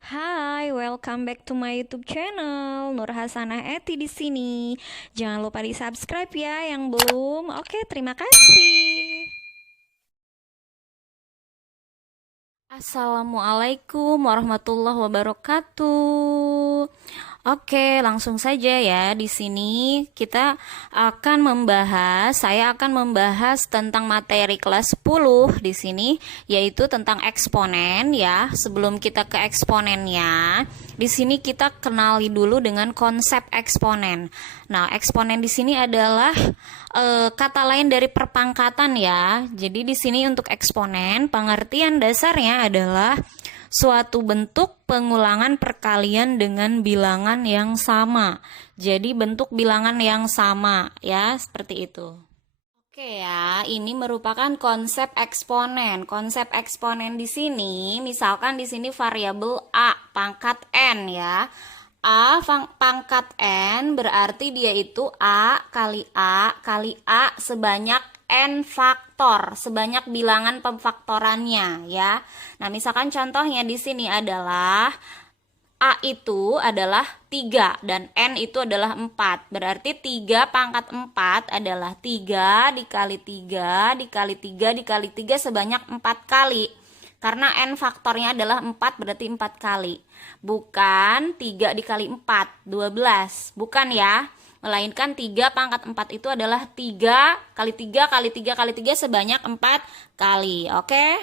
Hai, welcome back to my YouTube channel. Nur Hasanah Eti di sini. Jangan lupa di-subscribe ya yang belum. Oke, terima kasih. Assalamualaikum warahmatullahi wabarakatuh. Oke, langsung saja ya. Di sini saya akan membahas tentang materi kelas 10 di sini, yaitu tentang eksponen ya. Sebelum kita ke eksponennya, di sini kita kenali dulu dengan konsep eksponen. Nah, eksponen di sini adalah kata lain dari perpangkatan ya. Jadi di sini untuk eksponen, pengertian dasarnya adalah suatu bentuk pengulangan perkalian dengan bilangan yang sama. Jadi bentuk bilangan yang sama ya, seperti itu. Oke ya, ini merupakan konsep eksponen. Konsep eksponen di sini, misalkan di sini variabel A pangkat N ya. Pangkat N berarti dia itu A kali A sebanyak N faktor, sebanyak bilangan pemfaktorannya ya. Nah, misalkan contohnya di sini adalah A itu adalah 3 dan N itu adalah 4. Berarti 3 pangkat 4 adalah 3 dikali 3 dikali 3 dikali 3 sebanyak 4 kali. Karena N faktornya adalah 4 berarti 4 kali. Bukan 3 dikali 4, 12. Bukan ya. Melainkan 3 pangkat 4 itu adalah 3 kali 3 kali 3 kali 3 sebanyak 4 kali. Oke?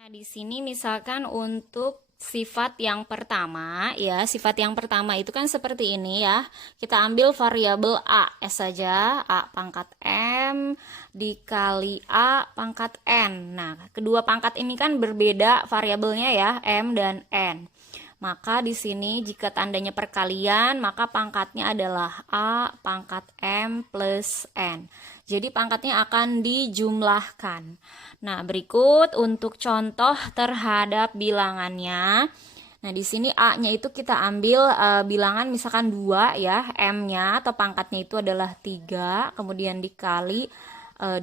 Nah, di sini misalkan untuk sifat yang pertama, ya, sifat yang pertama itu kan seperti ini ya. Kita ambil variabel A S saja, A pangkat M dikali A pangkat N. Nah, kedua pangkat ini kan berbeda variabelnya ya, M dan N. Maka di sini jika tandanya perkalian, maka pangkatnya adalah A pangkat M plus N. Jadi pangkatnya akan dijumlahkan. Nah, berikut untuk contoh terhadap bilangannya. Nah, di sini A-nya itu kita ambil bilangan misalkan 2 ya, M-nya atau pangkatnya itu adalah 3, kemudian dikali 2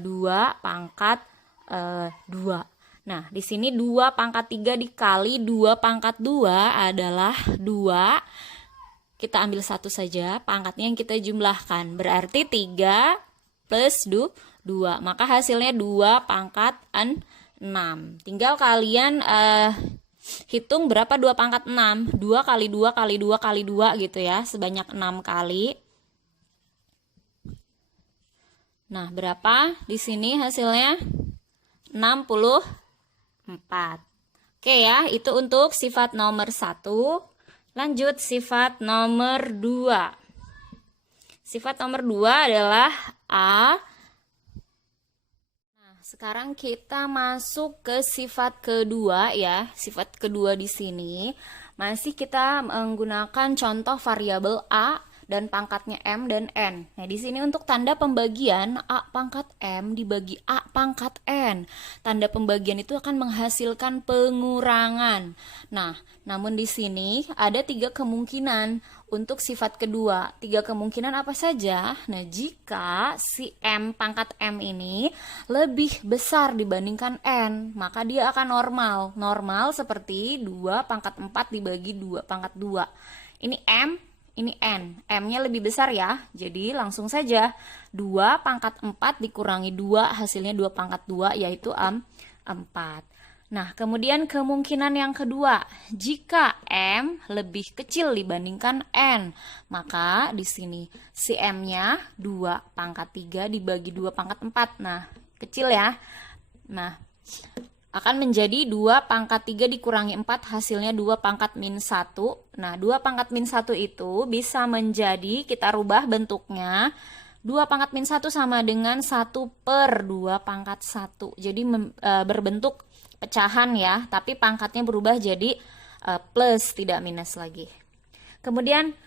pangkat 2. Nah, di sini 2 pangkat 3 dikali 2 pangkat 2 adalah 2. Kita ambil satu saja, pangkatnya yang kita jumlahkan. Berarti 3 plus 2. Maka hasilnya 2 pangkat 6. Tinggal kalian hitung berapa 2 pangkat 6. 2 kali 2 kali 2 kali 2 gitu ya, sebanyak 6 kali. Nah, berapa? Di sini hasilnya 64. Oke ya, itu untuk sifat nomor 1. Lanjut sifat nomor 2. Sifat nomor 2 adalah A. Nah, sekarang kita masuk ke sifat kedua ya. Sifat kedua di sini masih kita menggunakan contoh variabel A dan pangkatnya M dan N. Nah, di sini untuk tanda pembagian A pangkat M dibagi A pangkat N. Tanda pembagian itu akan menghasilkan pengurangan. Nah, namun di sini ada 3 kemungkinan untuk sifat kedua. 3 kemungkinan apa saja? Nah, jika si M pangkat M ini lebih besar dibandingkan N, maka dia akan normal. Normal seperti 2 pangkat 4 dibagi 2 pangkat 2. Ini M, ini N. M-nya lebih besar ya. Jadi langsung saja 2 pangkat 4 dikurangi 2 hasilnya 2 pangkat 2 yaitu 4. Nah, kemudian kemungkinan yang kedua, jika M lebih kecil dibandingkan N, maka di sini si M-nya 2 pangkat 3 dibagi 2 pangkat 4. Nah, kecil ya. Nah, akan menjadi 2 pangkat 3 dikurangi 4 hasilnya 2 pangkat min 1. Nah, 2 pangkat min 1 itu bisa menjadi, kita rubah bentuknya, 2 pangkat min 1 sama dengan 1 per 2 pangkat 1. Jadi berbentuk pecahan ya, tapi pangkatnya berubah jadi plus, tidak minus lagi. Kemudian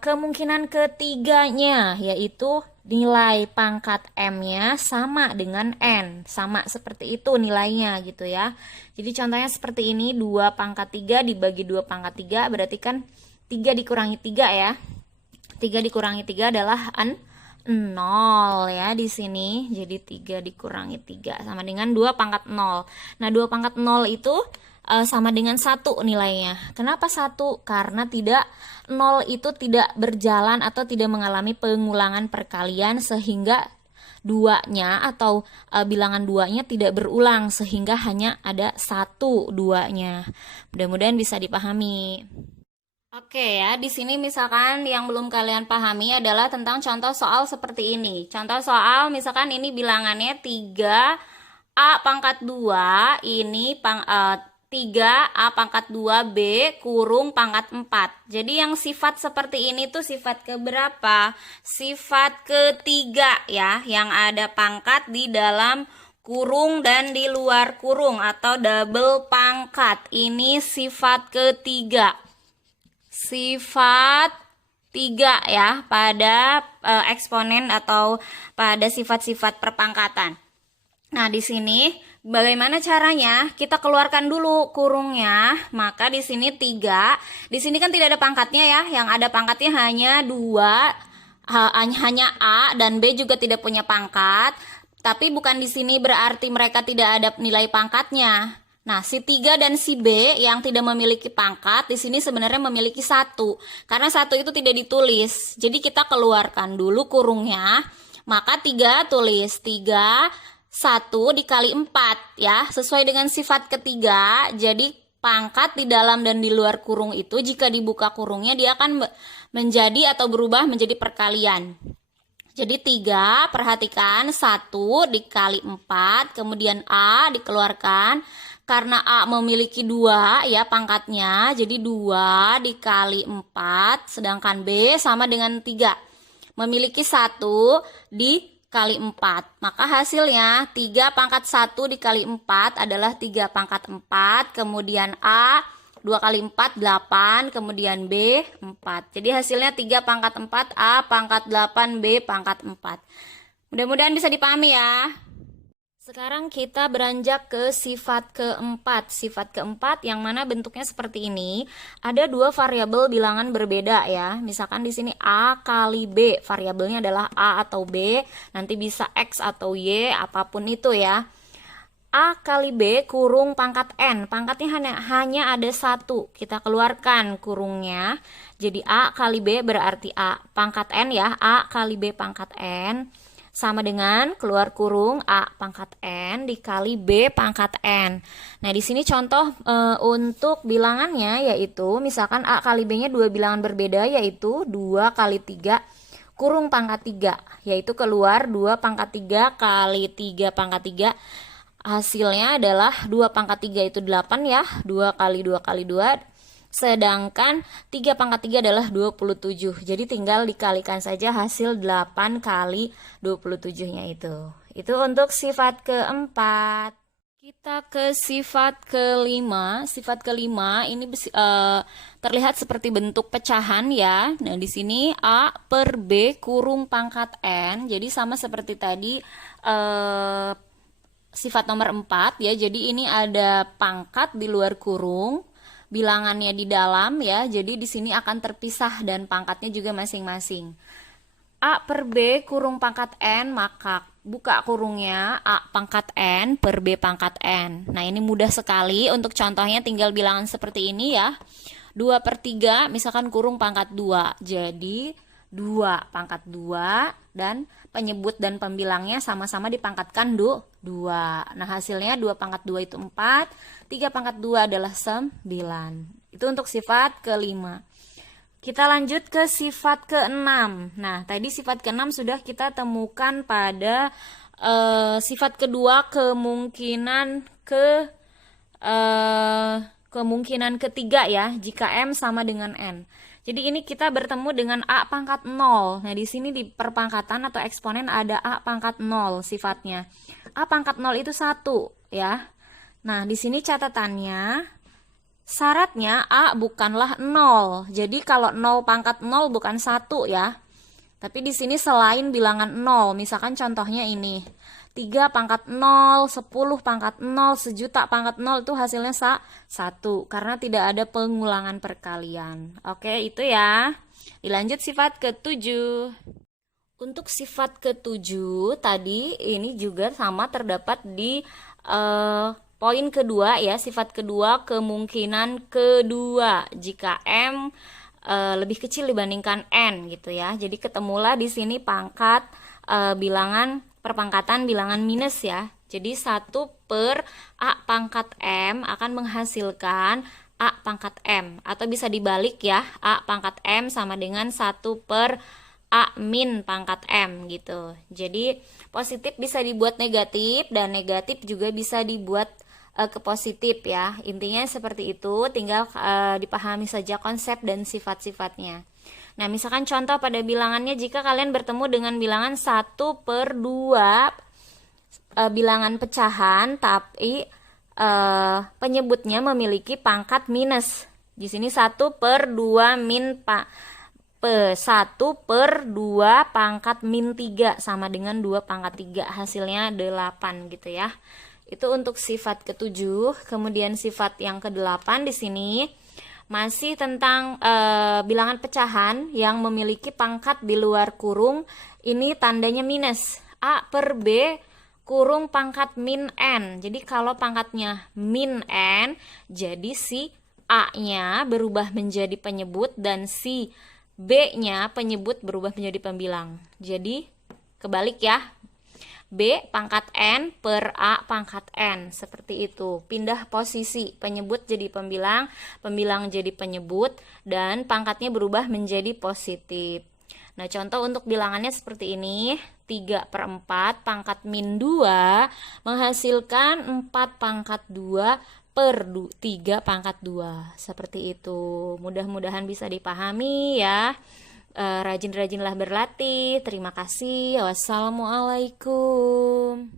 kemungkinan ketiganya yaitu nilai pangkat M-nya sama dengan N. Sama seperti itu nilainya gitu ya. Jadi contohnya seperti ini, 2 pangkat 3 dibagi 2 pangkat 3 berarti kan 3 dikurangi 3 ya. 3 dikurangi 3 adalah 0 ya di sini. Jadi 3 dikurangi 3 sama dengan 2 pangkat 0. Nah, 2 pangkat 0 itu sama dengan 1 nilainya. Kenapa 1? Karena 0 itu tidak berjalan atau tidak mengalami pengulangan perkalian sehingga duanya atau bilangan duanya tidak berulang sehingga hanya ada 1 duanya. Mudah-mudahan bisa dipahami. Oke ya, di sini misalkan yang belum kalian pahami adalah tentang contoh soal seperti ini. Contoh soal misalkan ini bilangannya 3A pangkat 2, ini 3A pangkat 2B kurung pangkat 4. Jadi yang sifat seperti ini tuh sifat keberapa? Sifat ketiga ya, yang ada pangkat di dalam kurung dan di luar kurung atau double pangkat. Ini sifat ketiga. Sifat 3 ya pada eksponen atau pada sifat-sifat perpangkatan. Nah, di sini bagaimana caranya? Kita keluarkan dulu kurungnya. Maka di sini 3. Di sini kan tidak ada pangkatnya ya. Yang ada pangkatnya hanya 2. Hanya A dan B juga tidak punya pangkat. Tapi bukan di sini berarti mereka tidak ada nilai pangkatnya. Nah, si 3 dan si B yang tidak memiliki pangkat di sini sebenarnya memiliki 1. Karena 1 itu tidak ditulis. Jadi kita keluarkan dulu kurungnya. Maka 3 tulis 3 1 dikali 4 ya. Sesuai dengan sifat ketiga. Jadi pangkat di dalam dan di luar kurung itu jika dibuka kurungnya dia akan menjadi atau berubah menjadi perkalian. Jadi 3, perhatikan 1 dikali 4, kemudian A dikeluarkan. Karena A memiliki 2 ya pangkatnya, jadi 2 dikali 4, sedangkan B sama dengan 3. Memiliki 1 dikali 4. Maka hasilnya 3 pangkat 1 dikali 4 adalah 3 pangkat 4, kemudian A 2 kali 4, 8, kemudian B, 4. Jadi hasilnya 3 pangkat 4, A pangkat 8, B pangkat 4. Mudah-mudahan bisa dipahami ya. Sekarang kita beranjak ke sifat keempat. Sifat keempat yang mana bentuknya seperti ini. Ada 2 variabel bilangan berbeda ya. Misalkan di sini A kali B. Variabelnya adalah A atau B. Nanti bisa X atau Y, apapun itu ya. A kali B kurung pangkat N. Pangkatnya hanya ada 1. Kita keluarkan kurungnya. Jadi A kali B berarti A pangkat N ya. A kali B pangkat N. Sama dengan keluar kurung A pangkat N dikali B pangkat N. Nah, di sini contoh untuk bilangannya yaitu misalkan A kali B-nya 2 bilangan berbeda yaitu 2 kali 3 kurung pangkat 3. Yaitu keluar 2 pangkat 3 kali 3 pangkat 3. Hasilnya adalah 2 pangkat 3 itu 8 ya. 2 kali 2 kali 2. Sedangkan 3 pangkat 3 adalah 27. Jadi tinggal dikalikan saja hasil 8 kali 27-nya itu. Itu untuk sifat keempat. Kita ke sifat kelima. Sifat kelima ini terlihat seperti bentuk pecahan ya. Nah, di sini A per B kurung pangkat N. Jadi sama seperti tadi sifat nomor 4 ya. Jadi ini ada pangkat di luar kurung, bilangannya di dalam ya. Jadi di sini akan terpisah dan pangkatnya juga masing-masing. A per B kurung pangkat N, maka buka kurungnya A pangkat N per B pangkat N. Nah, ini mudah sekali. Untuk contohnya tinggal bilangan seperti ini ya. 2 per 3 misalkan kurung pangkat 2. Jadi 2 pangkat 2 dan penyebut dan pembilangnya sama-sama dipangkatkan 2. Nah, hasilnya 2 pangkat 2 itu 4, 3 pangkat 2 adalah 9. Itu untuk sifat kelima. Kita lanjut ke sifat keenam. Nah, tadi sifat keenam sudah kita temukan pada sifat kedua kemungkinan ketiga ya, jika M sama dengan N. Jadi ini kita bertemu dengan A pangkat 0. Nah, di sini di perpangkatan atau eksponen ada A pangkat 0 sifatnya. A pangkat 0 itu 1 ya. Nah, di sini catatannya syaratnya A bukanlah 0. Jadi kalau 0 pangkat 0 bukan 1 ya. Tapi di sini selain bilangan 0, misalkan contohnya ini. 3 pangkat 0, 10 pangkat 0, sejuta pangkat 0 itu hasilnya 1 karena tidak ada pengulangan perkalian. Oke, itu ya. Dilanjut sifat ke-7. Untuk sifat ketujuh tadi ini juga sama terdapat di poin kedua ya, sifat kedua kemungkinan kedua jika M lebih kecil dibandingkan N gitu ya. Jadi ketemulah di sini pangkat bilangan perpangkatan bilangan minus ya. Jadi 1 per A pangkat M akan menghasilkan A pangkat M. Atau bisa dibalik ya, A pangkat M sama dengan 1 per A min pangkat M gitu. Jadi positif bisa dibuat negatif dan negatif juga bisa dibuat ke positif ya. Intinya seperti itu, tinggal dipahami saja konsep dan sifat-sifatnya. Nah, misalkan contoh pada bilangannya, jika kalian bertemu dengan bilangan 1 per 2 bilangan pecahan tapi penyebutnya memiliki pangkat minus. Di sini 1 per 2 min 1 per 2 pangkat min 3 sama dengan 2 pangkat 3, hasilnya 8 gitu ya. Itu untuk sifat ketujuh. Kemudian sifat yang ke-8 di sini masih tentang bilangan pecahan yang memiliki pangkat di luar kurung. Ini tandanya minus. A per B kurung pangkat min N. Jadi kalau pangkatnya min N, jadi si A-nya berubah menjadi penyebut dan si B-nya penyebut berubah menjadi pembilang. Jadi kebalik ya. B pangkat N per A pangkat N. Seperti itu. Pindah posisi. Penyebut jadi pembilang, pembilang jadi penyebut, dan pangkatnya berubah menjadi positif. Nah, contoh untuk bilangannya seperti ini. 3 per 4 pangkat min 2 menghasilkan 4 pangkat 2 per 3 pangkat 2. Seperti itu. Mudah-mudahan bisa dipahami ya. Rajin-rajinlah berlatih. Terima kasih. Wassalamualaikum.